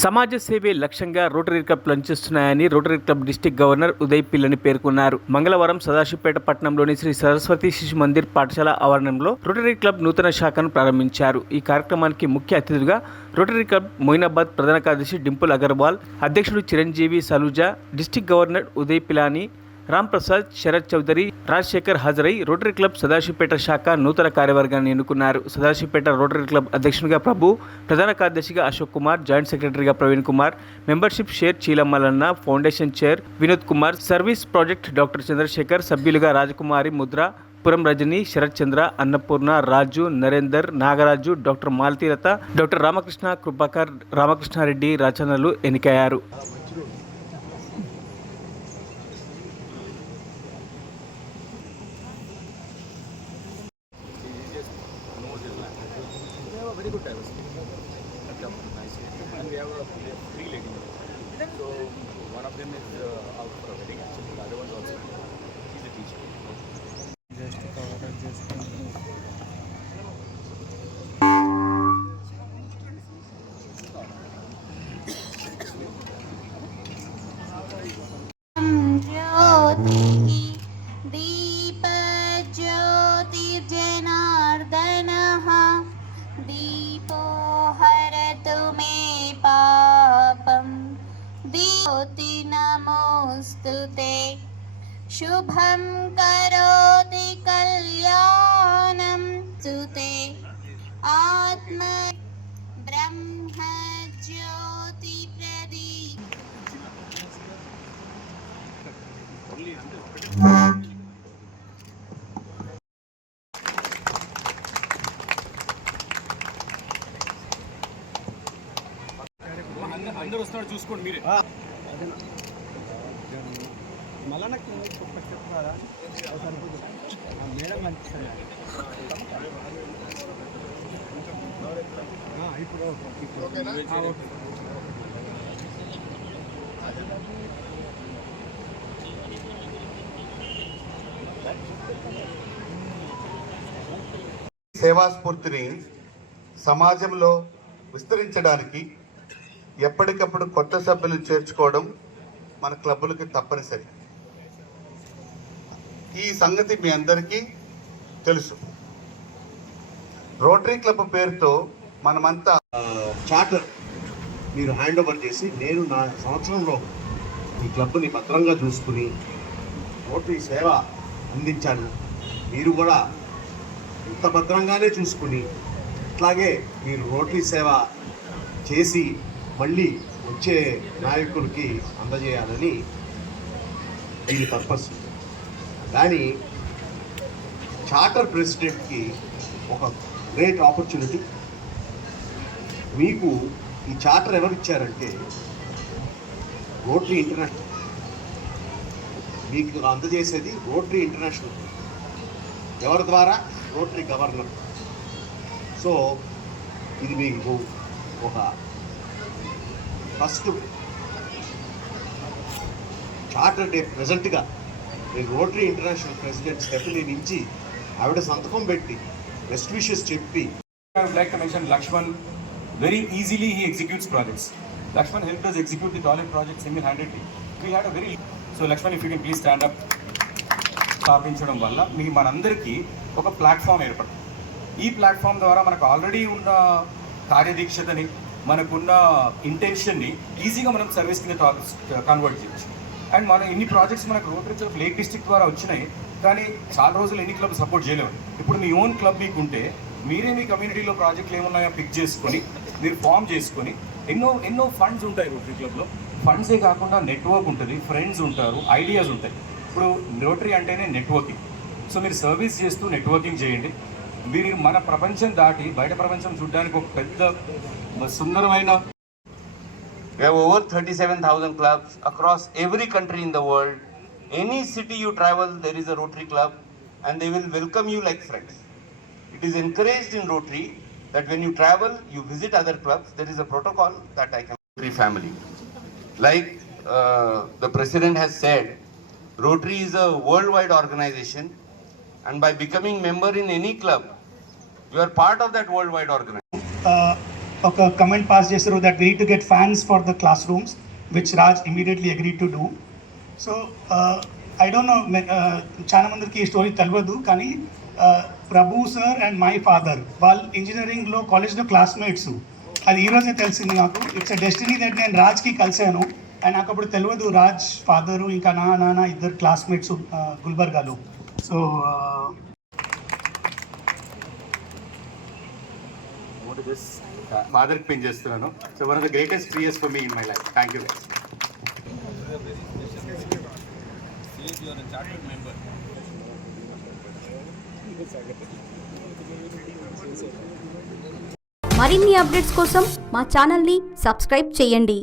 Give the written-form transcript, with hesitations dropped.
సమాజ సేవే లక్ష్యంగా రోటరీ క్లబ్ పనిచేస్తున్నాయని Rotary club district governor Uday పిల్లని పేర్కొన్నారు. మంగళవారం సదాశివపేట పట్టణంలోని శ్రీ సరస్వతి శిశు మందిర్ పాఠశాల ఆవరణంలో రోటరీ క్లబ్ నూతన శాఖను ప్రారంభించారు. ఈ కార్యక్రమానికి ముఖ్య అతిథిగా రోటరీ క్లబ్ మొయినాబాద్ ప్రధాన కార్యదర్శి డింపుల్ అగర్వాల్, అధ్యక్షుడు చిరంజీవి సలూజా, డిస్టిక్ గవర్నర్ ఉదయ్ పిలాని, రామ్ ప్రసాద్, శరత్ చౌదరి, రాజశేఖర్ హాజరై రోటరీ క్లబ్ సదాశివపేట శాఖ నూతన కార్యవర్గాన్ని ఎన్నుకున్నారు. సదాశివపేట రోటరీ క్లబ్ అధ్యక్షునిగా ప్రభు, ప్రధాన కార్యదర్శిగా అశోక్ కుమార్, జాయింట్ సెక్రటరీగా ప్రవీణ్ కుమార్, మెంబర్షిప్ షేర్ చీలమ్మలన్న, foundation chair Vinod Kumar, service project doctor Chandrasekhar, సభ్యులుగా రాజకుమారి, ముద్ర, పురం రజని, శరత్ చంద్ర, అన్నపూర్ణ, రాజు, నరేందర్, నాగరాజు, డాక్టర్ మాలతీలత, డాక్టర్ రామకృష్ణ, కృపాకర్, రామకృష్ణారెడ్డి రచనలు ఎన్నికయ్యారు. Very good diversity. And we have three ladies. So one of them is out for a wedding. Actually, the other one also. She's a teacher. Just cover just. दीपो हरतु मे पापं ज्योति नमोस्तुते शुभं करोति कल्याणं सुते आत्म ब्रह्म ज्योति प्रदीप అందరూ వస్తున్నారు చూసుకోండి మీరే. మళ్ళా నాకు చెప్తున్నారా మేడం కనిపిస్తుంది ఇప్పుడు సేవా స్ఫూర్తిని సమాజంలో విస్తరించడానికి ఎప్పటికప్పుడు కొత్త సభ్యులు చేర్చుకోవడం మన క్లబ్బులకి తప్పనిసరి. ఈ సంగతి మీ అందరికీ తెలుసు. రోటరీ క్లబ్ పేరుతో మనమంతా చార్టర్ మీరు హ్యాండ్ ఓవర్ చేసి నేను నా సంవత్సరంలో ఈ క్లబ్ని భద్రంగా చూసుకుని రోటరీ సేవ అందించాను, మీరు కూడా ఇంత భద్రంగానే చూసుకుని అట్లాగే మీరు రోటరీ సేవ చేసి మళ్ళీ వచ్చే నాయకులకి అందజేయాలని దీని పర్పస్. కానీ చార్టర్ ప్రెసిడెంట్కి ఒక గ్రేట్ ఆపర్చునిటీ. మీకు ఈ చార్టర్ ఎవరిచ్చారంటే రోటరీ ఇంటర్నేషనల్, మీకు అందజేసేది రోటరీ ఇంటర్నేషనల్. ఎవరి ద్వారా? Rotary governor. సో ఇది మీకు ఒక ఫస్ట్ చార్టర్ డే ప్రెజెంట్గా నేను రోటరీ ఇంటర్నేషనల్ ప్రెసిడెంట్ స్టెఫనీ నుంచి ఆవిడ సంతకం పెట్టి బెస్ట్ విషెస్ చెప్పి. I would like to mention Lakshman. Very easily he executes projects. Lakshman helped us execute the toilet project single-handedly. We had a very so Lakshman, if you can please stand up. స్థాపించడం వల్ల మీకు మనందరికీ ఒక platform ఏర్పడుతుంది. ఈ platform ద్వారా మనకు already ఉన్న కార్యదీక్షతని, మనకున్న ఇంటెన్షన్ని ఈజీగా మనం సర్వీస్ కింద కన్వర్ట్ చేయొచ్చు. అండ్ మన ఇన్ని ప్రాజెక్ట్స్ మనకు రోటరీ క్లబ్ లేక్ డిస్ట్రిక్ట్ ద్వారా వచ్చినాయి, కానీ చాలా రోజులు ఎన్ని క్లబ్ సపోర్ట్ చేయలేము. ఇప్పుడు మీ ఓన్ క్లబ్ మీకు ఉంటే మీరే మీ కమ్యూనిటీలో ప్రాజెక్టులు ఏమున్నాయో పిక్ చేసుకొని మీరు ఫామ్ చేసుకొని ఎన్నో ఫండ్స్ ఉంటాయి రోటరీ క్లబ్లో. ఫండ్సే కాకుండా నెట్వర్క్ ఉంటుంది, ఫ్రెండ్స్ ఉంటారు, ఐడియాస్ ఉంటాయి. ఇప్పుడు రోటరీ అంటేనే నెట్వర్కింగ్. సో మీరు సర్వీస్ చేస్తూ నెట్వర్కింగ్ చేయండి. మీరు మన ప్రపంచం దాటి బయట ప్రపంచం చూడడానికి ఒక పెద్ద సుందరమైన. We have over 37,000 clubs across every country in the world. Any city you travel, there is a Rotary club and they will welcome you like friends. It is encouraged in Rotary that when you travel, you visit other clubs. There is a protocol that I can Rotary family. Like the president has said, Rotary is a worldwide organization, and by becoming member in any club, you are part of that worldwide organization. ఒక comment pass చేశారు that we to get fans for the class rooms which Raj immediately agree to do. So I don't know, చాలా మందికి ఈ story తెలియదు, కానీ ప్రభు sir and my father వాళ్ళు ఇంజనీరింగ్లో కాలేజ్లో క్లాస్మేట్స్. అది ఈరోజే తెలిసింది నాకు. ఇట్స్ అ డెస్టినీ దట్ నేను రాజ్కి కలిశాను అండ్ నాకు అప్పుడు తెలియదు రాజ్ ఫాదరు ఇంకా నా నాన్న ఇద్దరు క్లాస్మేట్స్ గుల్బర్గాలో. సో ఫాదర్కి పిన్ చేస్తున్నాను. So one of the greatest 3 years for me in my life. Thank you guys. మరిన్ని అప్డేట్స్ కోసం మా ఛానల్ని సబ్స్క్రైబ్ చేయండి.